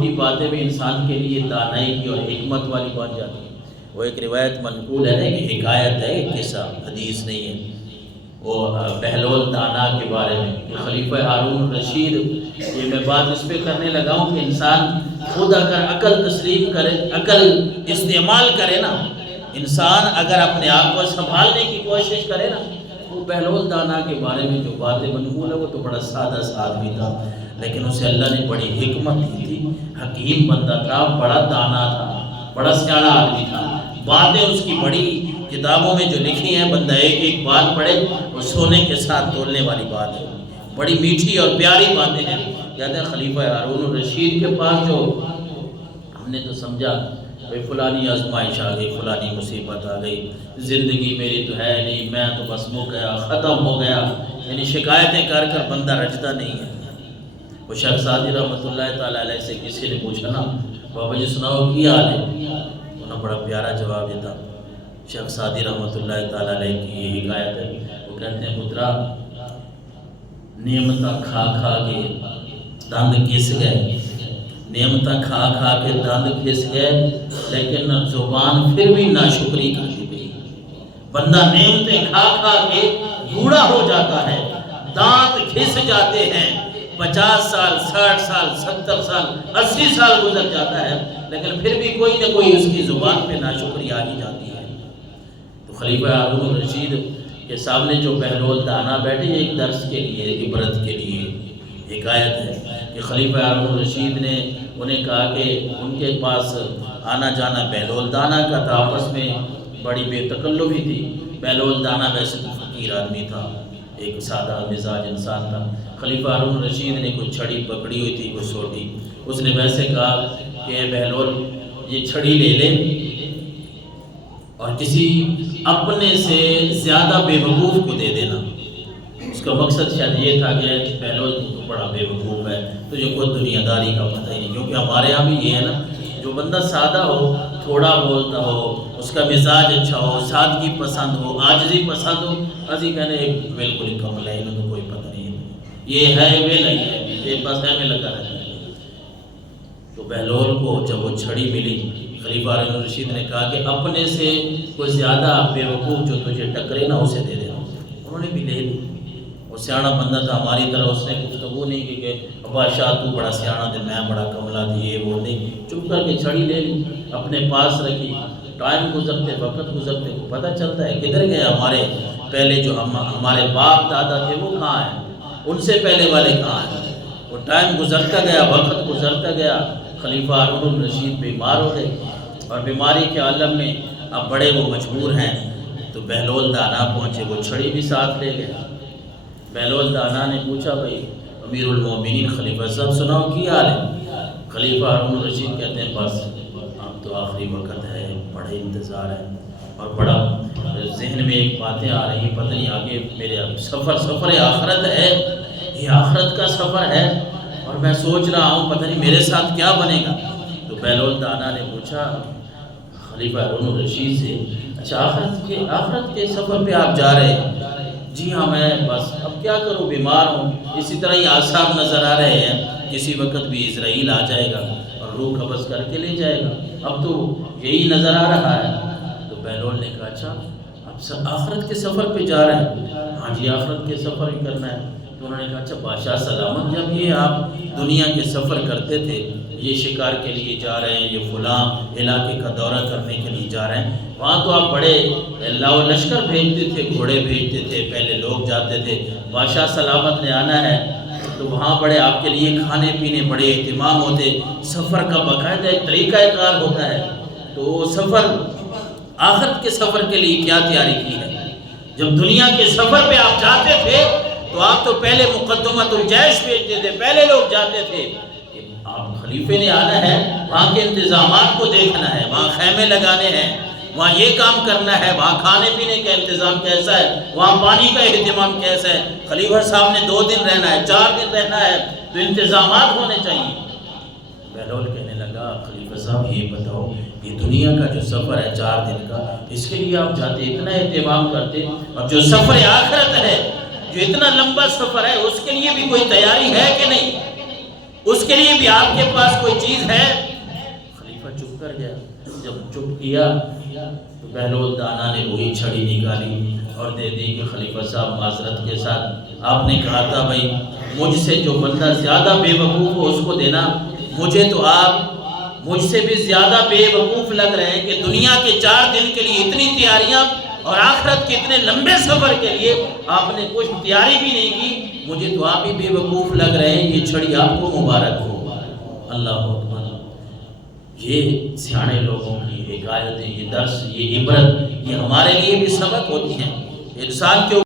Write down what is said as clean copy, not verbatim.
چھوٹی باتیں بھی انسان کے لیے دانائی کی اور حکمت والی بن جاتی ہے۔ وہ ایک روایت منقول ہے نا، کہ حکایت ہے، ایک قصہ، حدیث نہیں ہے، وہ بہلول دانا کے بارے میں کہ خلیفہ ہارون رشید، یہ میں بات اس پہ کرنے لگا ہوں کہ انسان خود اگر عقل تسلیم کرے، عقل استعمال کرے نا، انسان اگر اپنے آپ کو سنبھالنے کی کوشش کرے نا، وہ بہلول دانا کے بارے میں جو باتیں منقول ہے، وہ تو بڑا سادہ سا آدمی تھا، لیکن اسے اللہ نے بڑی حکمت دی تھی، حکیم بندہ تھا، بڑا دانا تھا، بڑا سیاڑا آدمی تھا، باتیں اس کی بڑی کتابوں میں جو لکھی ہیں، بندہ ایک ایک بات پڑھے وہ سونے کے ساتھ تولنے والی بات ہے، بڑی میٹھی اور پیاری باتیں ہیں۔ کہتے ہیں خلیفہ ہارون الرشید کے پاس جو ہم نے تو سمجھا بھئی فلانی آزمائش آ گئی، فلانی مصیبت آ گئی، زندگی میری تو ہے نہیں، میں تو بس مو گیا، ختم ہو گیا، یعنی شکایتیں کر کر بندہ رجتا نہیں ہے۔ وہ شیخ سعدی رحمۃ اللہ تعالیٰ علیہ سے کسی نے پوچھا نا، بابا جی سناؤ کی حال ہے؟ انہوں نے بڑا پیارا جواب دیتا۔ شیخ سعدی رحمۃ اللہ تعالیٰ علیہ کی یہ حکایت ہے، وہ کہتے ہیں پترا، نعمتیں کھا کھا کے دند گھس گئے، نعمتیں کھا کھا کے دند گھس گئے، لیکن زبان پھر بھی ناشکری کرتی گئی۔ بندہ نعمتیں کھا کھا کے بوڑھا ہو جاتا ہے، دانت گھس جاتے ہیں، 50 سال، 60 سال، 70 سال، 80 سال گزر جاتا ہے، لیکن پھر بھی کوئی نہ کوئی اس کی زبان پہ ناشکری آ ہی جاتی ہے۔ تو خلیفہ ہارون الرشید کے سامنے جو بہلول دانا بیٹھے، ایک درس کے لیے، عبرت کے لیے حکایت ہے کہ خلیفہ ہارون الرشید نے انہیں کہا کہ ان کے پاس آنا جانا بہلول دانا کا تھا، آپس میں بڑی بے تکلفی تھی۔ بہلول دانا ویسے تو فقیر آدمی تھا، ایک سادہ مزاج انسان تھا۔ خلیفہ ہارون الرشید نے کوئی چھڑی پکڑی ہوئی تھی، کوئی سوٹی، اس نے ویسے کہا کہ اے بہلول، یہ چھڑی لے لے اور کسی اپنے سے زیادہ بے وقوف کو دے دینا۔ اس کا مقصد شاید یہ تھا کہ بہلول تو بڑا بے وقوف ہے، تجھے خود دنیا داری کا پتہ ہی نہیں، کیونکہ ہمارے ہاں بھی یہ ہے نا، جو بندہ سادہ ہو، تھوڑا بولتا ہو، اس کا مزاج اچھا ہو، سادگی پسند ہو، عاجزی پسند ہو، ازی کہنے بالکل ہی کم ہے، انہوں تو کوئی پتہ نہیں ہے، یہ ہے وہ نہیں ہے، یہ بس ہے میں لگا رہتا ہے۔ تو بہلول کو جب وہ چھڑی ملی، خلیفہ ہارون الرشید نے کہا کہ اپنے سے کوئی زیادہ بے وقوف جو تجھے ٹکرے نا، اسے دے دینا۔ انہوں نے بھی لے لی۔ وہ سیاڑا بندہ تھا، ہماری طرح اس نے گفتگو نہیں کی کہ بادشاہ تو بڑا سیاڑا تھے، میں بڑا کملا تھی، یہ وہ نہیں، چپ کر کے چھڑی لے لی، اپنے پاس رکھی۔ ٹائم گزرتے، وقت گزرتے کو پتہ چلتا ہے کدھر گئے ہمارے پہلے جو ہمارے باپ دادا تھے وہ کہاں ہیں، ان سے پہلے والے کہاں ہیں۔ وہ ٹائم گزرتا گیا، وقت گزرتا گیا، خلیفہ ہارون الرشید بیمار ہو گئے، اور بیماری کے عالم میں اب بڑے وہ مجبور ہیں۔ تو بہلول دانا پہنچے، وہ چھڑی بھی ساتھ لے گئے۔ بہلول دانا نے پوچھا بھئی امیر المومنین خلیفہ صاحب سناؤ کی حال ہے؟ خلیفہ ہارون الرشید کہتے ہیں بس اب تو آخری وقت ہے، بڑے انتظار ہے، اور بڑا ذہن میں ایک باتیں آ رہی ہیں، پتہ نہیں آگے میرے سفر آخرت ہے، یہ آخرت کا سفر ہے، اور میں سوچ رہا ہوں پتہ نہیں میرے ساتھ کیا بنے گا۔ تو بہلول دانا نے پوچھا خلیفہ ہارون الرشید سے، اچھا آخرت کے سفر پہ آپ جا رہے ہیں؟ جی ہاں، میں بس اب کیا کروں، بیمار ہوں، اسی طرح ہی آثار نظر آ رہے ہیں، کسی وقت بھی اسرائیل آ جائے گا اور روح قبض کر کے لے جائے گا، اب تو یہی نظر آ رہا ہے۔ تو بہلول نے کہا اچھا اب آخرت کے سفر پہ جا رہے ہیں؟ ہاں جی آخرت کے سفر ہی کرنا ہے۔ تو انہوں نے کہا اچھا بادشاہ سلامت، جب یہ آپ دنیا کے سفر کرتے تھے، یہ شکار کے لیے جا رہے ہیں، یہ فلاں علاقے کا دورہ کرنے کے لیے جا رہے ہیں، وہاں تو آپ بڑے لاؤ لشکر بھیجتے تھے، گھوڑے بھیجتے تھے، پہلے لوگ جاتے تھے، بادشاہ سلامت نے آنا ہے تو وہاں بڑے آپ کے لیے کھانے پینے بڑے اہتمام ہوتے، سفر کا باقاعدہ ایک طریقہ کار ہوتا ہے۔ تو سفر آخرت کے سفر کے لیے کیا تیاری کی ہے؟ جب دنیا کے سفر پہ آپ جاتے تھے تو آپ تو پہلے مقدمۃ الجیش بھیجتے تھے، پہلے لوگ جاتے تھے، آپ خلیفے نے آنا ہے، وہاں کے انتظامات کو دیکھنا ہے، وہاں خیمے لگانے ہیں، وہاں یہ کام کرنا ہے، وہاں کھانے پینے کا انتظام کیسا ہے، وہاں پانی کا اہتمام کیسا ہے۔ خلیفہ صاحب نے 2 دن رہنا ہے، 4 دن رہنا ہے، تو انتظامات ہونے چاہیے۔ بہلول کہنے لگا خلیفہ صاحب یہ بتاؤ، یہ دنیا کا جو سفر ہے 4 دن کا، اس کے لیے آپ جاتے اتنا اہتمام کرتے، اور جو سفر آخرت ہے، جو اتنا لمبا سفر ہے، اس کے لیے بھی کوئی تیاری ہے کہ نہیں؟ اس کے لیے بھی آپ کے پاس کوئی چیز ہے؟ خلیفہ چپ کر گیا۔ جب چپ کیا تو بہلول دانا نے وہی چھڑی نکالی اور دے دی کہ خلیفہ صاحب معذرت کے ساتھ آپ نے کہا تھا بھائی مجھ سے جو بندہ زیادہ بے وقوف ہو اس کو دینا، مجھے تو آپ مجھ سے بھی زیادہ بے وقوف لگ رہے ہیں کہ دنیا کے 4 دن کے لیے اتنی تیاریاں اور آخرت کے اتنے لمبے سفر کے لیے آپ نے کچھ تیاری بھی نہیں کی، مجھے تو آپ ہی بے وقوف لگ رہے ہیں، یہ چھڑی آپ کو مبارک ہو۔ اللہ اکبر۔ یہ سیانے لوگوں کی حکایتیں، یہ درس، یہ عبرت، یہ ہمارے لیے بھی سبق ہوتی ہیں۔ انسان کے